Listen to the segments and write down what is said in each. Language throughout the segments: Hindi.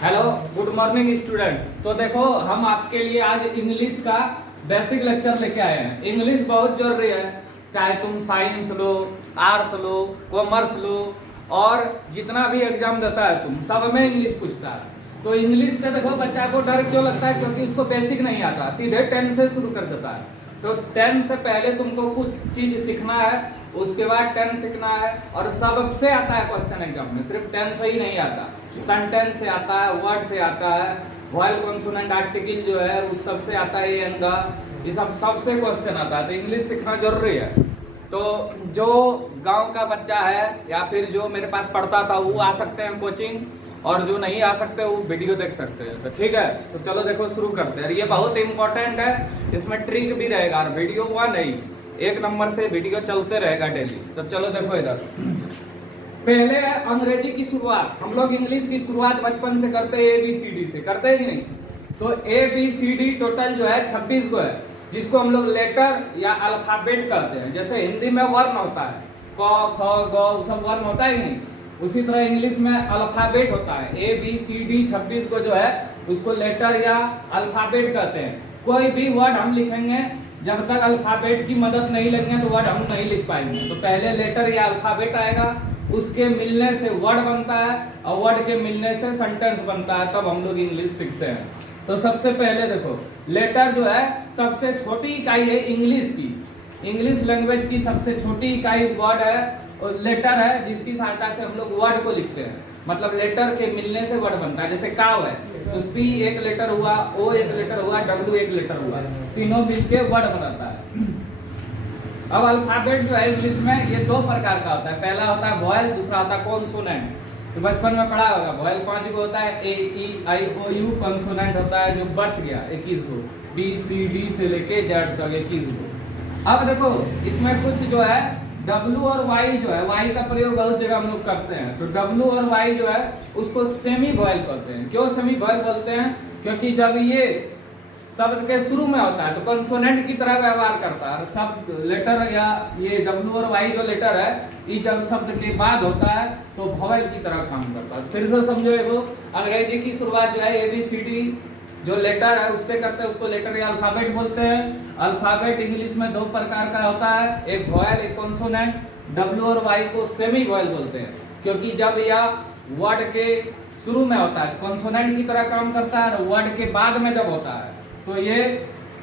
Hello, good morning students. तो देखो, हम आपके लिए आज इंग्लिश का बेसिक लेक्चर लेके आए हैं। इंग्लिश बहुत जरूरी है, चाहे तुम साइंस लो, आर्ट्स लो, कॉमर्स लो, और जितना भी एग्जाम देता है तुम सब में इंग्लिश पूछता है। तो इंग्लिश से देखो बच्चा को डर क्यों लगता है? क्योंकि उसको बेसिक नहीं आता, सीधे 10 से शुरू कर देता है। तो 10 से पहले तुमको कुछ चीज सीखना है, उसके बाद 10 सीखना है। और सबसे आता है क्वेश्चन एग्जाम में, सिर्फ 10 से ही नहीं आता, सेंटेंस से आता है, वर्ड से आता है, वॉयल कॉन्सोनेंट आर्टिकल जो है उस सब से आता है, ये एंड द, ये सब सबसे क्वेश्चन आता है। तो इंग्लिश सीखना जरूरी है। तो जो गांव का बच्चा है या फिर जो मेरे पास पढ़ता था वो आ सकते हैं कोचिंग, और जो नहीं आ सकते वो वीडियो देख सकते हैं। तो ठीक है, तो चलो देखो शुरू करते हैं। ये बहुत इंपॉर्टेंट है, इसमें ट्रिक भी रहेगा, और वीडियो हुआ नहीं, 1 नंबर से वीडियो चलते रहेगा डेली। तो चलो देखो इधर, पहले है अंग्रेजी की शुरुआत। हम लोग इंग्लिश की शुरुआत बचपन से करते हैं, ABCD से, करते हैं कि नहीं? तो ABCD टोटल जो है 26 को है, जिसको हम लोग लेटर या अल्फाबेट कहते हैं। जैसे हिंदी में वर्ण होता है, क ख ग सब वर्ण होता है कि नहीं, उसी तरह इंग्लिश में अल्फाबेट होता है। ABCD 26 को जो है उसको लेटर या अल्फाबेट कहते हैं। कोई भी वर्ड हम लिखेंगे, जब तक अल्फाबेट की मदद नहीं लेंगे तो वर्ड हम नहीं लिख पाएंगे। तो पहले लेटर या अल्फाबेट आएगा, उसके मिलने से वर्ड बनता है, और वर्ड के मिलने से सेंटेंस बनता है, तब हम लोग इंग्लिश सीखते हैं। तो सबसे पहले देखो, लेटर जो है सबसे छोटी इकाई है इंग्लिश की। इंग्लिश लैंग्वेज की सबसे छोटी इकाई वर्ड है, और लेटर है, जिसकी सहायता से हम लोग वर्ड को लिखते हैं। मतलब लेटर के मिलने से वर्ड बनता है। जैसे काव है तो C एक लेटर हुआ, O एक लेटर हुआ, W एक लेटर हुआ, तीनों मिलके वर्ड बनाता है। अब अल्फाबेट जो है इंग्लिश में ये 2 प्रकार का होता है। पहला होता है वॉयल, दूसरा होता है कॉन्सोनेंट। तो बचपन में पढ़ा होगा, वॉयल 5 को होता है, A-E-I-O-U। कॉन्सोनेंट होता है जो बच गया 21 को, B-C-D से लेके Z तक 21 को। अब देखो इसमें कुछ जो है W और Y जो है, Y का प्रयोग बहुत जगह हम लोग करते हैं। तो W और Y जो है उसको सेमी वॉयल कहते हैं। क्यों सेमी वॉयल बोलते हैं? क्योंकि जब ये शब्द के शुरू में होता है तो कंसोनेंट की तरह व्यवहार करता है। शब्द लेटर या ये W और Y जो लेटर है, ये जब शब्द के बाद होता है तो वॉवेल की तरह काम करता है। फिर से समझो, एगो अंग्रेजी की शुरुआत जो है ABCD जो लेटर है उससे करते हैं, उसको लेटर या अल्फाबेट बोलते हैं। अल्फाबेट इंग्लिश में 2 प्रकार का होता है, एक वॉयल एक कॉन्सोनेंट। W और Y को सेमी वॉयल बोलते हैं, क्योंकि जब यह वर्ड के शुरू में होता है कॉन्सोनेंट की तरह काम करता है, और वर्ड के बाद में जब होता है तो ये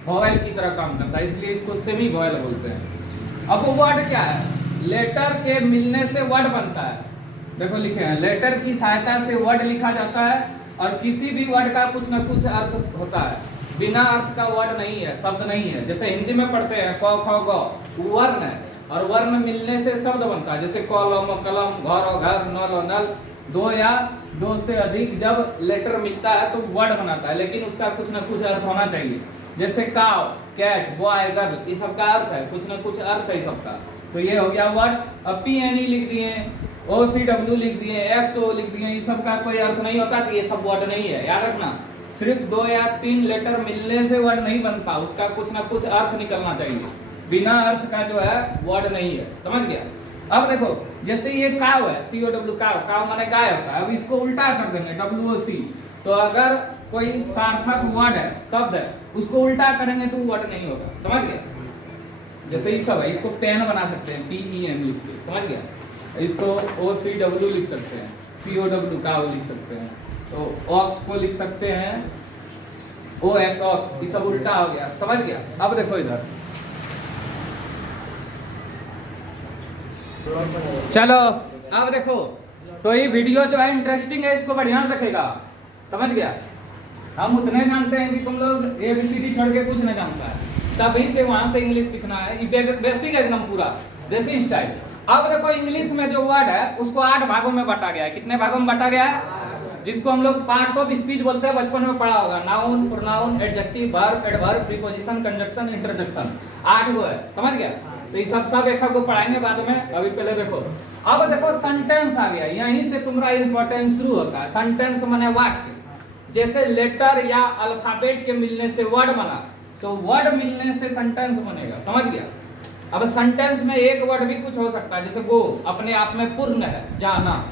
वॉवेल की तरह काम करता है, इसलिए इसको सेमी वॉवेल बोलते हैं। अब वो वर्ड क्या है? लेटर के मिलने से वर्ड बनता है। देखो लिखे हैं, लेटर की सहायता से वर्ड लिखा जाता है, और किसी भी वर्ड का कुछ ना कुछ अर्थ होता है। बिना अर्थ का वर्ड नहीं है, शब्द नहीं है। जैसे हिंदी में पढ़ते हैं क ख ग, वर्ण है, और वर्ण मिलने से शब्द बनता है। जैसे कलम कलम, घर घर, नल नल। 2 या 2 से अधिक जब लेटर मिलता है तो वर्ड बनाता है, लेकिन उसका कुछ ना कुछ अर्थ होना चाहिए। जैसे काव, कैट, बॉय, गर्ल, ये सब का अर्थ है, कुछ ना कुछ अर्थ है सबका। तो ये हो गया वर्ड। अब PNE लिख दिए, OCW लिख दिए, XO लिख दिए, ये सब का कोई अर्थ नहीं होता, कि ये सब वर्ड नहीं है। याद रखना, सिर्फ 2 या 3 लेटर मिलने से वर्ड नहीं बनता, उसका कुछ ना कुछ अर्थ निकलना चाहिए। बिना अर्थ का जो है वर्ड नहीं है, समझ गया? अब देखो, जैसे ये काव है, COW, काव, काव माने गाय होता है। अब इसको उल्टा कर देंगे, WOC। तो अगर कोई सार्थक वर्ड है, शब्द है, उसको उल्टा करेंगे तो वर्ड नहीं होगा, समझ गया? जैसे ये सब है, इसको पेन बना सकते हैं, PEN लिख के, समझ गया? इसको OCW लिख सकते हैं, COW काव लिख सकते हैं। तो ऑक्स को लिख सकते हैं OX ऑक्स, ये सब उल्टा हो गया, समझ गया? अब देखो इधर, चलो अब देखो, तो ये वीडियो जो है इंटरेस्टिंग है, इसको बढ़िया से रखेगा, समझ गया? हम उतने जानते हैं कि तुम लोग ABCD छोड़ के कुछ नहीं जानता है, तभी से वहां से इंग्लिश सीखना है। ये बेसिक एकदम पूरा देसी स्टाइल। अब देखो, इंग्लिश में जो वर्ड है उसको 8 भागों में बांटा गया है। कितने भागों में बांटा गया है? जिसको हम लोग पार्ट्स ऑफ स्पीच बोलते हैं, बचपन में पढ़ा होगा। Noun, pronoun, adjective, verb, adverb, preposition, conjunction, interjection, 8 गो है, समझ गया? तो ये सब एक को पढ़ाएंगे बाद में, अभी पहले देखो। अब देखो सेंटेंस आ गया, यहीं से तुम्हारा इंपॉर्टेंस शुरू होता है। सेंटेंस माने वाक्य। जैसे लेटर या अल्फाबेट के मिलने से वर्ड बना, तो वर्ड मिलने से सेंटेंस बनेगा, समझ गया? अब सेंटेंस में एक वर्ड भी कुछ हो सकता है, जैसे गो अपने आप में पूर्ण है, जाना,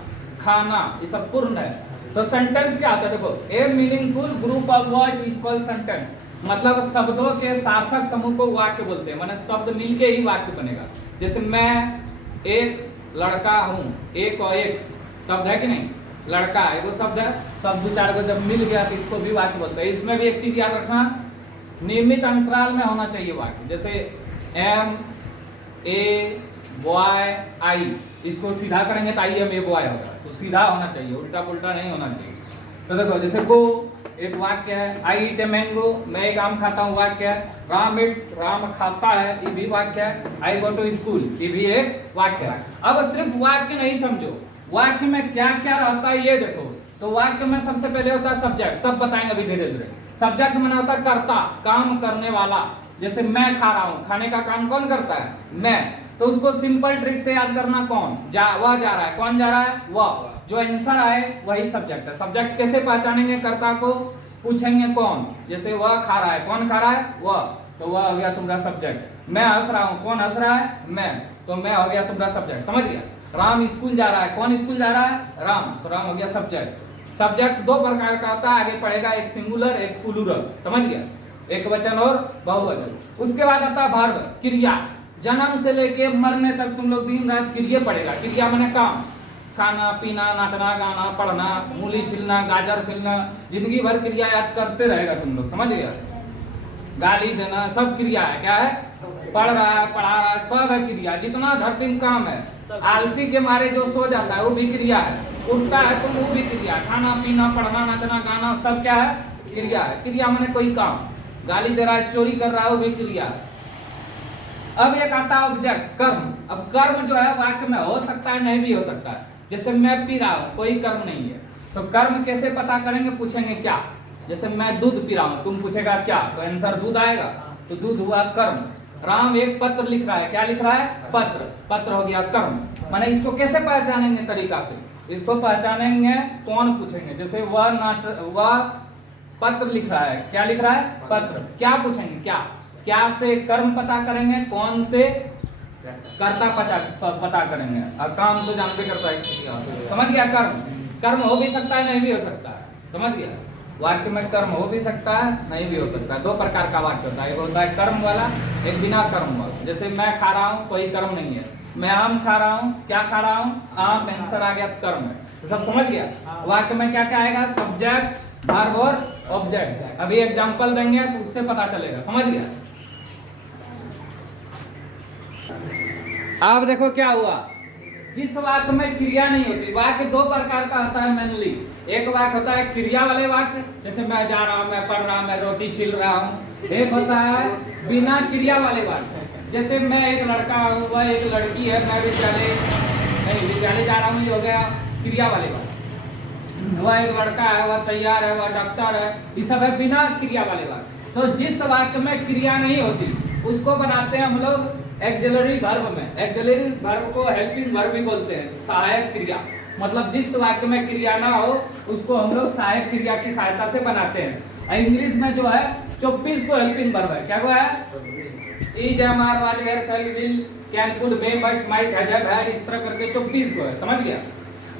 खाना, ये सब पूर्ण है। तो सेंटेंस क्या होता है, देखो ए meaningful group of word is called sentence. मतलब शब्दों के सार्थक समूह को वाक्य बोलते हैं, माने शब्द मिलके ही वाक्य बनेगा। जैसे मैं एक लड़का हूँ, एक और एक शब्द है कि नहीं, लड़का है वो शब्द है, शब्द दो चार को जब मिल गया तो इसको भी वाक्य बोलते हैं। इसमें भी एक चीज याद रखना, नियमित अंतराल में होना चाहिए वाक्य। जैसे एम ए बॉय आई, इसको सीधा करेंगे तो आई एम ए बॉय होगा, तो सीधा होना चाहिए, उल्टा पुल्टा नहीं होना चाहिए। तो देखो जैसे गो एक वाक्य है, आई ईट ए मैंगो, मैं एक आम खाता हूँ वाक्य है। राम इट्स, राम खाता है, ये भी वाक्य है। आई गो टू स्कूल, ये भी एक वाक्य है। अब सिर्फ वाक्य नहीं समझो, वाक्य में क्या क्या रहता है ये देखो। तो वाक्य में सबसे पहले होता है सब्जेक्ट, सब बताएंगे अभी धीरे धीरे। सब्जेक्ट में होता है कर्ता, काम करने वाला। जैसे मैं खा रहा हूँ, खाने का काम कौन करता है, मैं। तो उसको सिंपल ट्रिक से याद करना, कौन वह जा रहा है, कौन जा रहा है, वह। जो आंसर आए वही सब्जेक्ट है। सब्जेक्ट कैसे पहचानेंगे, कर्ता को पूछेंगे कौन, जैसे वह खा रहा है, कौन खा रहा है, वह, तो वह हो गया तुम्हारा सब्जेक्ट। मैं हंस रहा हूँ, कौन हंस रहा है, मैं, तो मैं हो गया तुम्हारा सब्जेक्ट, समझ गया। राम स्कूल जा रहा है, कौन स्कूल जा रहा है, राम, तो राम हो गया सब्जेक्ट। सब्जेक्ट दो प्रकार का होता है, आगे पढ़ेगा, एक सिंगुलर एक प्लूरल, समझ गया, एक वचन और बहुवचन। उसके बाद आता है वर्ब, क्रिया। जन्म से लेके मरने तक तुम लोग दिन रात क्रिया पढ़ेगा। क्रिया माने काम, खाना पीना, नाचना गाना, पढ़ना, मूली छिलना, गाजर छिलना, जिंदगी भर क्रिया याद करते रहेगा तुम लोग, समझ गया। गाली देना सब क्रिया है, क्या है, पढ़ रहा है, पढ़ा रहा है, सब है क्रिया। जितना धरती में काम है, आलसी के मारे जो सो जाता है वो भी क्रिया है, उठता है तो वो भी क्रिया। खाना पीना, पढ़ना, नाचना गाना सब क्या है, क्रिया है। क्रिया माने कोई काम, गाली दे रहा है, चोरी कर रहा है, वो भी क्रिया है। अब एक आता है ऑब्जेक्ट, कर्म। अब कर्म जो है वाक्य में हो सकता है, नहीं भी हो सकता है। जैसे मैं पी रहा हूँ, कोई कर्म नहीं है, तो कर्म कैसे पता करेंगे, पूछेंगे क्या। जैसे मैं दूध पी रहा हूँ, तुम पूछेगा क्या, तो आंसर दूध आएगा, तो दूध हुआ कर्म। राम एक पत्र लिख रहा है, क्या लिख रहा है, पत्र, पत्र हो गया कर्म। माने इसको कैसे पहचानेंगे तरीका से, इसको पहचानेंगे कौन पूछेंगे। जैसे वह पत्र लिख रहा है, क्या लिख रहा है, पत्र, क्या पूछेंगे, क्या से कर्म पता करेंगे, कौन से कर्ता पता करेंगे। और काम तो जानते करता है, समझ गया। कर्म हो भी सकता है, नहीं भी हो सकता है, समझ गया। वाक्य में कर्म हो भी सकता है, नहीं भी हो सकता है। दो प्रकार का वाक्य होता है, एक होता है कर्म वाला, एक बिना कर्म वाला। जैसे मैं खा रहा हूँ, कोई कर्म नहीं है। मैं आम खा रहा हूँ, क्या खा रहा हूँ, आम, आंसर आ गया, कर्म है। तो सब समझ गया। वाक्य में क्या क्या आएगा, सब्जेक्ट, वर्ब और ऑब्जेक्ट। अभी एग्जांपल देंगे तो उससे पता चलेगा, समझ गया। अब देखो क्या हुआ, जिस वाक्य में क्रिया नहीं होती, वाक्य दो प्रकार का होता है मेनली। एक वाक्य होता है क्रिया वाले वाक्य, जैसे मैं जा रहा हूँ, मैं पढ़ रहा हूँ, मैं रोटी छील रहा हूँ। एक होता है बिना क्रिया वाले वाक्य, जैसे मैं एक लड़का हूँ, वह एक लड़की है, मैं विद्यालय जा रहा हूँ, ये हो गया क्रिया वाले वाक्य। वह एक लड़का है, वह तैयार है, वह डॉक्टर है, ये सब है बिना क्रिया वाले वाक्य। तो जिस वाक्य में क्रिया नहीं होती उसको बनाते हैं हम लोग एक्सिलरी वर्ब में। एक्सिलरी वर्ब को हेल्पिंग वर्ब भी बोलते हैं, सहायक क्रिया। मतलब जिस वाक्य में क्रिया ना हो उसको हम लोग सहायक क्रिया की सहायता से बनाते हैं। इंग्लिश में जो है 24 को हेल्पिंग वर्ब है, क्या वो है, is, am, are, was, were, shall, will, can, could, may, must, might, has, had, इस तरह करके 24 को है, समझ गया।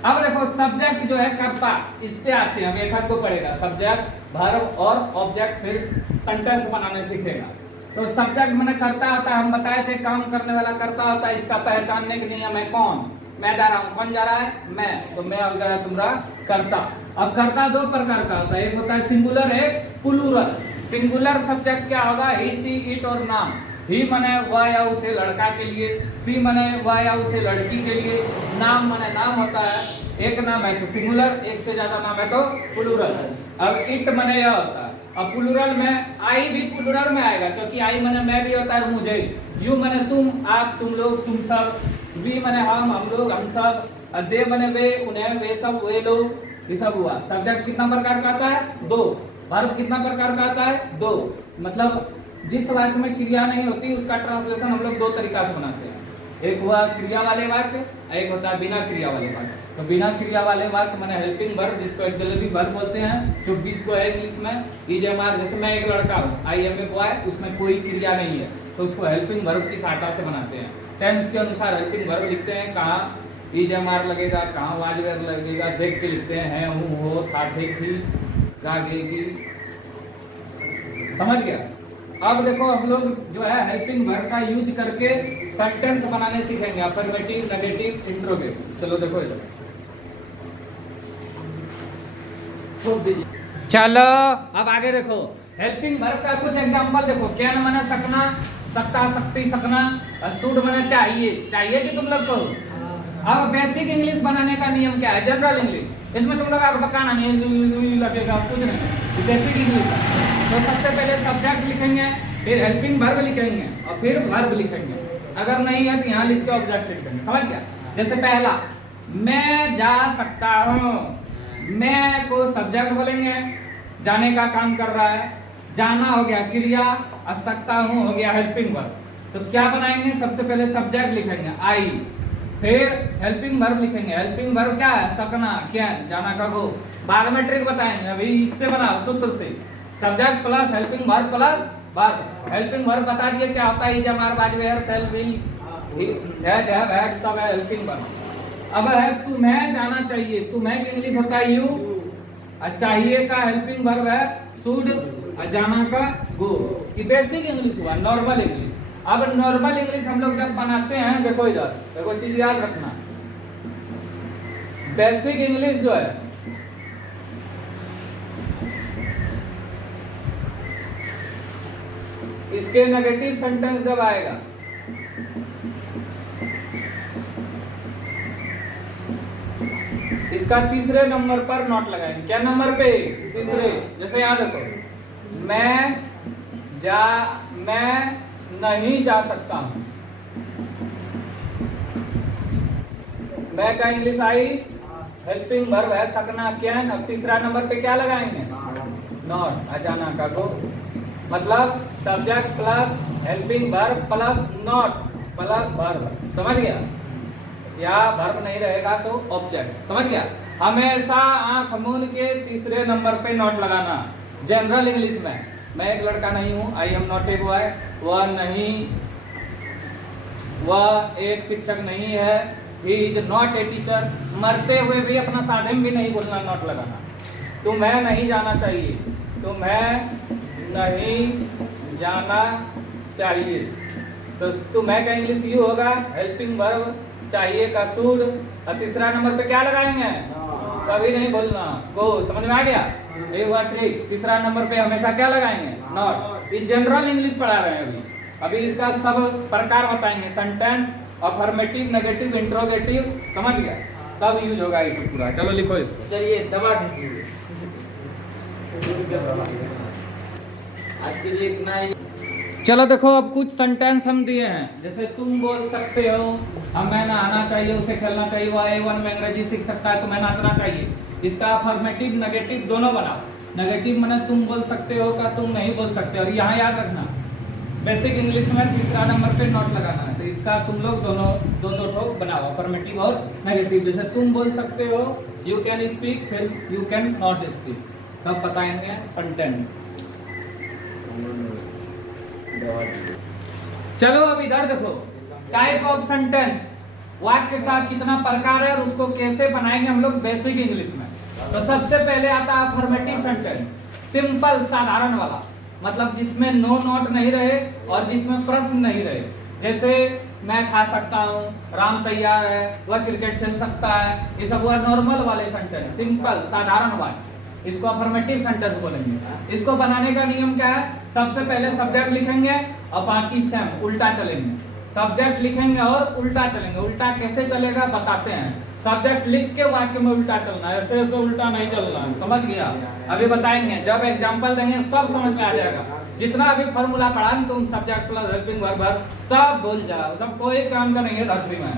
अब देखो सब्जेक्ट जो है कर्ता, इस पे आते हैं, हम एक हाथ को पढ़ेगा, सब्जेक्ट, वर्ब और ऑब्जेक्ट, फिर सेंटेंस बनाने सीखेगा। तो सब्जेक्ट मैंने कर्ता होता है, हम बताए थे काम करने वाला कर्ता होता है। इसका पहचानने के लिए मैं कौन, मैं जा रहा हूँ, कौन जा रहा है, मैं, तो मैं हो गया तुम्हारा कर्ता। अब कर्ता दो प्रकार का होता है, एक होता है सिंगुलर, एक प्लूरल। सिंगुलर सब्जेक्ट क्या होगा, ही, सी, इट और नाम। ही मने वह या उसे लड़का के लिए, सी मने वह या उसे लड़की के लिए, नाम मने नाम होता है, एक नाम है तो सिंगुलर, एक से ज्यादा नाम है तो प्लूरल। अब इट मने यह होता है। अब प्लूरल में आई भी प्लूरल में आएगा, क्योंकि आई मने मैं भी होता है, मुझे, यू मने तुम, आप, तुम लोग, तुम सब, वी मने हम लोग, हम सब, दे मने वे, उन्हें, वे सब, वे लोग, ये सब हुआ। सब्जेक्ट कितना प्रकार का आता है, दो। वर्ब कितना प्रकार का आता है, दो। मतलब जिस वाक्य में क्रिया नहीं होती उसका ट्रांसलेशन हम लोग दो तरीका से बनाते हैं। एक हुआ क्रिया वाले वाक्य, एक होता है बिना क्रिया वाले वाक्य। तो बिना क्रिया वाले वाक्य माने हेल्पिंग वर्ब, जिसको एक्सिलरी वर्ब बोलते हैं, 24 को है इंग्लिश में। इज, एम, आर, जैसे मैं एक लड़का हूँ, आई एम ए बॉय, उसमें कोई क्रिया नहीं है तो उसको हेल्पिंग वर्ब की सहायता से बनाते हैं। टेंस के अनुसार हेल्पिंग वर्ब लिखते हैं, कहाँ EJMR लगेगा, कहाँ वाजवेर लगेगा, देख के लिखते हैं हूँ हो था ठीक थी गागे की। समझ गया? अब देखो हम लोग जो है हेल्पिंग वर्ब का यूज करके सेंटेंस बनाने सीखेंगे, अफर्मेटिव, नेगेटिव, इंट्रोगेटिव। चलो देखो इधर, चलो अब आगे देखो हेल्पिंग वर्ब का कुछ एग्जांपल देखो। कैन माने सकना, सकता, सकती, सकना, शुड माने चाहिए, चाहिए कि तुम लोग को। अब बेसिक इंग्लिश बनाने का नियम क्या है? जनरल इंग्लिश, इसमें तुम लोग आगे बताना नहीं लगेगा कुछ नहीं, बेसिक इंग्लिश। तो सबसे पहले सब्जेक्ट लिखेंगे, फिर हेल्पिंग वर्ब लिखेंगे और फिर वर्ब लिखेंगे। अगर नहीं है तो यहाँ लिख के ऑब्जेक्ट लिखेंगे। समझ गया? जैसे पहला, मैं जा सकता हूँ, मैं को सब्जेक्ट बोलेंगे, जाने का काम कर रहा है, जाना हो गया क्रिया और सकता हूँ हो गया हेल्पिंग वर्ब। तो क्या बनाएंगे? सबसे पहले सब्जेक्ट लिखेंगे आई, फिर हेल्पिंग वर्ब लिखेंगे। हेल्पिंग वर्ब क्या है? सकना, कैन, जाना का गो। बाद में ट्रिक बताएंगे, अभी इससे बनाओ सूत्र से, subject plus helping verb plus verb. Helping verb बता दिए क्या होता है? EJMR, was, were, shall, will, has, have, had, सब है हेल्पिंग वर्ब। अब है तुम्हें जाना चाहिए, तुम्हें की इंग्लिश होता है यू, और चाहिए का हेल्पिंग वर्ब है शुड, और जाना का गो। ये बेसिक इंग्लिश हुआ, नॉर्मल इंग्लिश। अब नॉर्मल इंग्लिश हम लोग जब बनाते हैं, देखो इधर, देखो चीज याद रखना, बेसिक इंग्लिश जो है इसके नेगेटिव सेंटेंस जब आएगा, इसका तीसरे नंबर पर नोट लगाएंगे। क्या नंबर पे? तीसरे। जैसे यहाँ देखो, मैं नहीं जा सकता हूँ, मैं का इंग्लिश आई, हेल्पिंग वर्ब है सकना, कैन। अब तीसरा नंबर पे क्या लगाएंगे? नॉट, अजाना का गो। मतलब subject plus helping verb plus not plus verb. समझ गया? या वर्ब नहीं रहेगा तो ऑब्जेक्ट। समझ गया? हमेशा आंख मूंद के तीसरे नंबर पे नोट लगाना। जनरल इंग्लिश में, मैं एक लड़का नहीं हूँ, I am not a boy, वह नहीं, वह एक शिक्षक नहीं है, he is not a teacher. मरते हुए भी अपना साधन भी नहीं बोलना, नोट लगाना। तुम्हें नहीं जाना चाहिए, तुम्हें नहीं जाना चाहिए। तो तुम्हें का इंग्लिश यू होगा, हेल्पिंग वर्ब, चाहिए का शुड, और तीसरा नंबर पे क्या लगाएंगे? कभी नहीं बोलना, गो। समझ में आ गया? ये हुआ ट्रिक। तीसरा नंबर पे हमेशा क्या लगाएंगे? नॉट। ये जनरल इंग्लिश पढ़ा रहे हैं अभी। अभी इसका सब प्रकार बताएंगे, सेंटेंस, अफर्मेटिव, नेगेटिव, इंट्रोगेटिव। समझ गया? तब यूज होगा ये पूरा। चलो लिखो इसको। चलिए दबा दीजिए। आज के लिए इतना ही। चलो देखो, अब कुछ सेंटेंस हम दिए हैं, जैसे तुम बोल सकते हो, हमें नहाना चाहिए, उसे खेलना चाहिए, वो A1 में अंग्रेजी सीख सकता है, तुम्हें नाचना चाहिए। इसका अफर्मेटिव, नेगेटिव दोनों बनाओ। नेगेटिव माने तुम बोल सकते हो का तुम नहीं बोल सकते। और यहाँ याद रखना, बेसिक इंग्लिश में तीसरा नंबर पे नोट लगाना है। तो इसका तुम लोग दोनों दो ठोक बनाओ, अफर्मेटिव और नेगेटिव। जैसे तुम बोल सकते हो, यू कैन स्पीक, फिर यू कैन नॉट स्पीक। तब बताएंगे सेंटेंस। चलो अब इधर देखो, टाइप ऑफ सेंटेंस, वाक्य का कितना प्रकार है और उसको कैसे बनाएंगे हम लोग बेसिक इंग्लिश में। तो सबसे पहले आता है अफर्मेटिव सेंटेंस, सिंपल, साधारण वाला, मतलब जिसमें नो नोट नहीं रहे और जिसमें प्रश्न नहीं रहे। जैसे मैं खा सकता हूँ, राम तैयार है, वह क्रिकेट खेल सकता है, ये सब हुआ नॉर्मल वाले सेंटेंस, सिंपल, साधारण वाले। इसको अफर्मेटिव सेंटेंस बोलेंगे। इसको बनाने का नियम क्या है? सबसे पहले सब्जेक्ट लिखेंगे और बाकी सेम उल्टा चलेंगे। सब्जेक्ट लिखेंगे और उल्टा चलेंगे। उल्टा कैसे चलेगा बताते हैं। सब्जेक्ट लिख के वाक्य में उल्टा चलना है, ऐसे ऐसे उल्टा नहीं चलना है। समझ गया? अभी बताएंगे, जब एग्जाम्पल देंगे सब समझ में आ जाएगा। जितना अभी फॉर्मूला पढ़ा न तुम, सब्जेक्ट प्लस हेल्पिंग वर्ब सब भूल जाओ, सब कोई काम का नहीं है धरती में।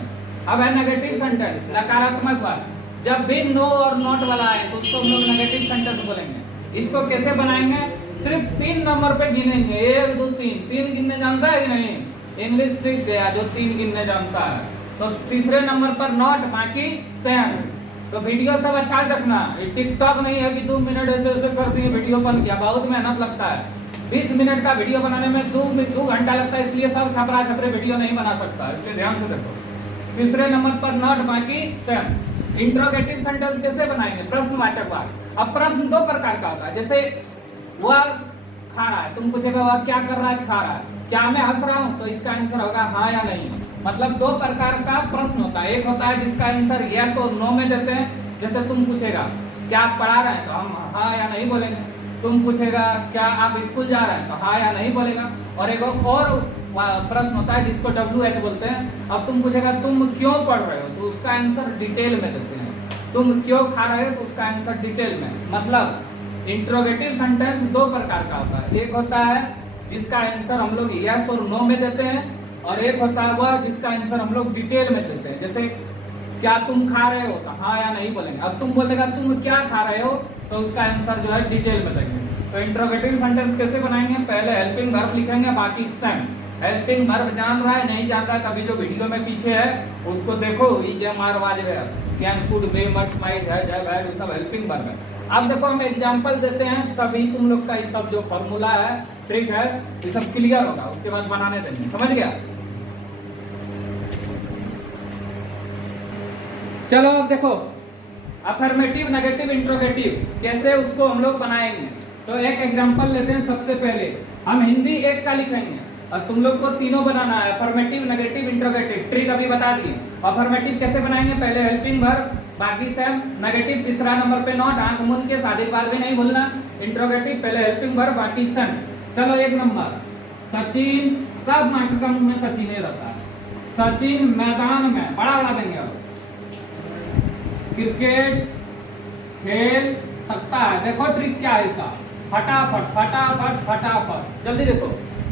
अब है नेगेटिव सेंटेंस, नकारात्मक बात। जब भी नो और नॉट वाला आए तो उसको हम लोग नेगेटिव सेंटेंस बोलेंगे। इसको कैसे बनाएंगे? सिर्फ 3 नंबर पे गिनेंगे, 1 2 3। 3 गिनने जानता है कि नहीं? इंग्लिश सीख गया जो 3 गिनने जानता है। तो तीसरे नंबर पर नॉट, बाकी सेम। तो वीडियो सब अच्छा रखना। ये टिकटॉक नहीं है कि 2 मिनट ऐसे ऐसे कर दिए वीडियो बन गया, बहुत मेहनत लगता है। 20 मिनट का वीडियो बनाने में 2 घंटा लगता है, इसलिए सब छपरा छपरे वीडियो नहीं बना सकता, इसलिए ध्यान से देखो। तीसरे नंबर पर नॉट, बाकी सेम। इंट्रोगेटिव सेंटेंस कैसे बनाएंगे? प्रश्नवाचक वाक्य। अब प्रश्न दो प्रकार का होता है, जैसे वह खा रहा है, तुम पूछेगा वह क्या कर रहा है? खा रहा है। क्या मैं हंस रहा हूँ? तो इसका आंसर होगा हाँ या नहीं। मतलब दो प्रकार का प्रश्न होता है। एक होता है जिसका आंसर यस और नो में देते हैं, जैसे तुम पूछेगा क्या आप पढ़ा रहे हैं, तो हम हाँ या नहीं बोलेंगे। तुम पूछेगा क्या आप स्कूल जा रहे हैं, तो हाँ या नहीं बोलेगा। और एक और प्रश्न होता है जिसको WH बोलते हैं। अब तुम पूछेगा तुम क्यों पढ़ रहे हो, तो उसका आंसर डिटेल में देते हैं। तुम क्यों खा रहे हो, तो उसका आंसर डिटेल में। मतलब इंट्रोगेटिव सेंटेंस दो प्रकार का होता है। एक होता है जिसका आंसर हम लोग यस और नो में देते हैं, और एक होता है वह जिसका आंसर हम लोग डिटेल में देते हैं। जैसे क्या तुम खा रहे हो, तो हाँ या नहीं बोलेंगे। अब तुम बोलेगा तुम क्या खा रहे हो, तो उसका आंसर जो है डिटेल में देंगे। तो इंट्रोगेटिव सेंटेंस कैसे बनाएंगे? पहले हेल्पिंग वर्ब लिखेंगे, बाकी सेम। हेल्पिंग वर्ब जान रहा है नहीं जान रहा है, कभी जो वीडियो में पीछे है उसको देखो। Can, could, may, must, might, has, have, had, ये सब हेल्पिंग वर्ब है। अब देखो हम एग्जांपल देते हैं, तभी तुम लोग का ये सब जो फॉर्मूला है, ट्रिक है, ये सब क्लियर होगा। उसके बाद बनाने देंगे, समझ गया? चलो अब देखो अफर्मेटिव, नेगेटिव, इंट्रोगेटिव कैसे उसको हम लोग बनाएंगे। तो एक एग्जांपल लेते हैं। सबसे पहले हम हिंदी एक का लिखेंगे और तुम लोग को तीनों बनाना है, अफर्मेटिव, नेगेटिव, इंट्रोगेटिव। ट्रिक अभी बता दिए। अफर्मेटिव कैसे बनाएंगे? पहले हेल्पिंग वर्ब, बाकी सेम। नेगेटिव तीसरा नंबर पे नॉट, आंख मूंद के शादी बार भी नहीं बोलना। इंट्रोगेटिव पहले हेल्पिंग वर्ब, बाकी सेम। चलो एक नंबर सचिन, सब मास्टर का मुंह में सचिन ही रहता है। सचिन मैदान में, बड़ा बड़ा देंगे अब, क्रिकेट खेल सकता है। देखो ट्रिक क्या है इसका, फटाफट फटाफट फटाफट जल्दी देखो।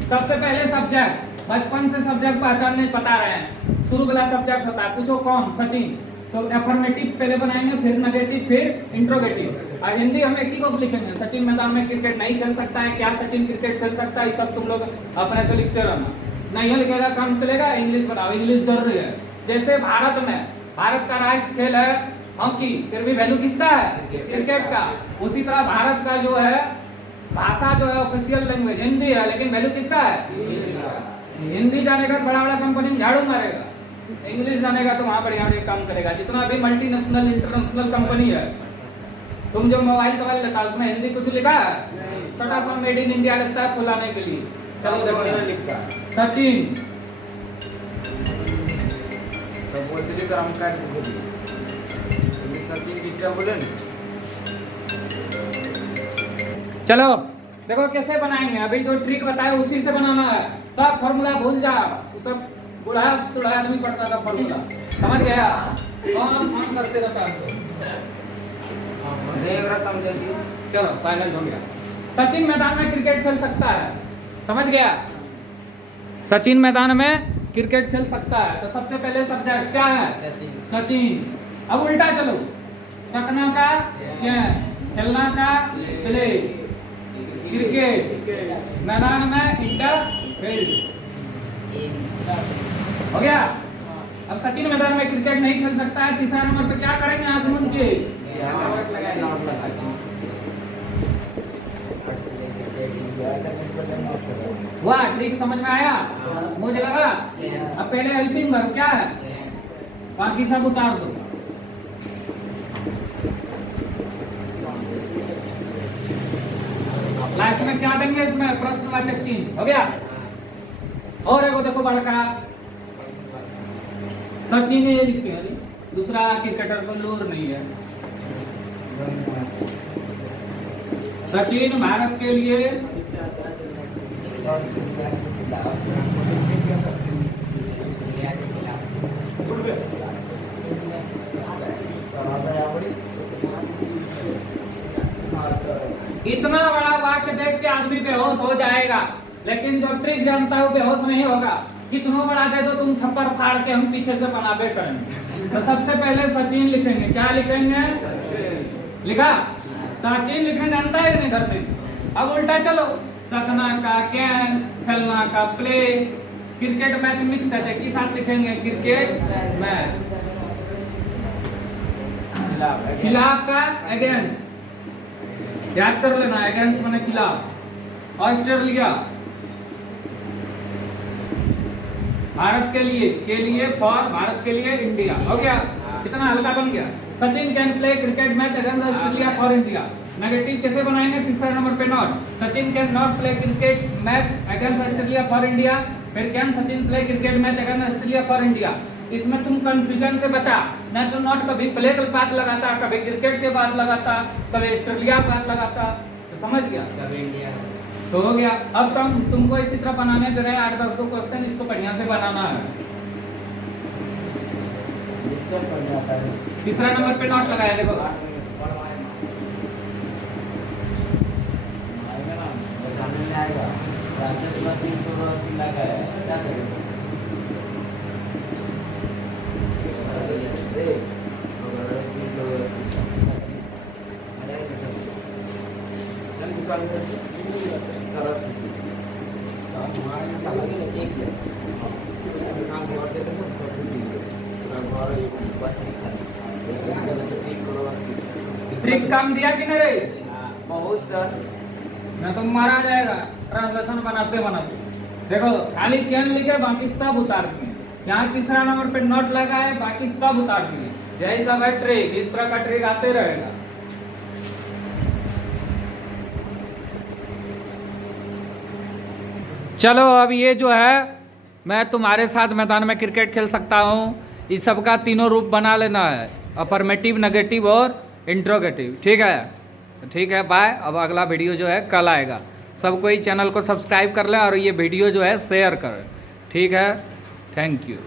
सबसे पहले सब्जेक्ट, बचपन से सब्जेक्ट पहचानने बता रहे हैं। शुरू वाला सब्जेक्ट होता है, पूछो कौन? सचिन। तो अफर्मेटिव पहले बनाएंगे, फिर नेगेटिव, फिर इंट्रोगेटिव। और हिंदी हम एक ही को लिखेंगे, सचिन मैदान में क्रिकेट नहीं खेल सकता है। क्या सचिन क्रिकेट खेल सकता है? ये सब तुम लोग अपने से लिखते रहना। नहीं लिखेगा काम चलेगा। इंग्लिश बनाओ, इंग्लिश जरूरी है। जैसे भारत में, भारत का राष्ट्र खेल है हॉकी, फिर भी वैल्यू किसका है? क्रिकेट का। उसी तरह भारत का जो है भाषा जो है ऑफिशियल लैंग्वेज हिंदी है, लेकिन वैल्यू किसका है? हिंदी जानेगा तो बड़ा बड़ा कंपनी में झाड़ू मारेगा, इंग्लिश जानेगा तो वहाँ बढ़िया बढ़िया काम करेगा। जितना भी मल्टीनेशनल इंटरनेशनल कंपनी है, तुम जो मोबाइल लेता है उसमें हिंदी कुछ लिखा है? छोटा सा मेड इन इंडिया लगता है फुलाने के लिए। चलो देखो सचिन चलो देखो कैसे बनाएंगे। अभी जो ट्रिक बताया उसी से बनाना है। सब फॉर्मूला भूल जा, सब बुढ़ा तुढ़ा आदमी पढ़ता था फॉर्मूला, समझ गया? कौन करते रहता है? चलो साइलेंट हो गया। सचिन मैदान में क्रिकेट खेल सकता है, समझ गया? सचिन मैदान में क्रिकेट खेल सकता है। तो सबसे पहले सब्जेक्ट क्या है? सचिन। अब उल्टा चलो, सकना का क्या, खेलना का प्ले, क्रिकेट, मैदान में इंटर फील्ड, हो गया? अब सचिन मैदान में क्रिकेट नहीं खेल सकता है, तीसरा नंबर पे क्या करेंगे? आंख मूंद के वाह, ट्रिक समझ में आया? मुझे लगा। अब पहले हेल्पिंग वर्ब क्या है, बाकी सब उतार दो। लास्ट में क्या देंगे? इसमें प्रश्नवाचक चिन्ह, हो गया? और एगो देखो बड़का सचिन ये लिखे हैं, दूसरा क्रिकेटर बंगलोर नहीं है। सचिन भारत के लिए इतना बड़ा वाक्य देख के आदमी बेहोश हो जाएगा, लेकिन जो ट्रिक जानता है वो बेहोश नहीं होगा। कितना बड़ा दे दो तुम, छप्पर फाड़ के हम पीछे से बनाबे करेंगे। तो सबसे पहले सचिन लिखेंगे। क्या लिखेंगे? लिखा? सचिन लिखना जानता है नहीं घर से? अब उल्टा चलो, सकना का कैन, खेलना का प्ले, क्रिकेट मैच मिक्स है कि साथ लिखेंगे क्रिकेट मैच, खिलाफ का अगेंस्ट, याद कर लेना, अगेंस्ट माने खिलाफ। ऑस्ट्रेलिया, भारत के लिए फॉर भारत के लिए इंडिया हो गया। कितना हल्का बन गया। Sachin can play cricket match against Australia for India. Negative कैसे बनाएंगे, तीसरा नंबर पे not. Sachin can not play cricket match against Australia for India. फिर can Sachin play cricket match against Australia for India. इसमें तुम कंफ्यूजन से बचा, नहीं तो नॉट कभी प्ले के बाद लगाता, कभी क्रिकेट के बाद लगाता, कभी ऑस्ट्रेलिया के बाद लगाता, तो समझ गया, कभी इंडिया तो हो गया। अब तुमको इसी तरह बनाने दे रहे हैं 8-10 को क्वेश्चन, इसको बढ़िया से बनाना है। दिक्कत पड़ जाता है। तीसरा नंबर पे नॉट लगाया, देखो आएगा ना, बताने में आएगा। राजेश का 380 लगा है, क्या करेंगे? ट्रिक काम दिया कि नहीं रे, बहुत सर। मैं तो मारा जाएगा ट्रांसलेशन बनाते बनाते। देखो खाली कैन लिखे, बाकी सब उतार दिए। यहाँ तीसरा नंबर पे नॉट लगा है, बाकी सब उतार दिए। यही सब है ट्रिक, इस तरह का ट्रिक आते रहेगा। चलो अब ये जो है, मैं तुम्हारे साथ मैदान में क्रिकेट खेल सकता हूँ, इस सब का तीनों रूप बना लेना है, अफर्मेटिव, नेगेटिव और इंट्रोगेटिव। ठीक है, ठीक है, बाय। अब अगला वीडियो जो है कल आएगा। सब कोई चैनल को सब्सक्राइब कर लें और ये वीडियो जो है शेयर करें। ठीक है, थैंक यू।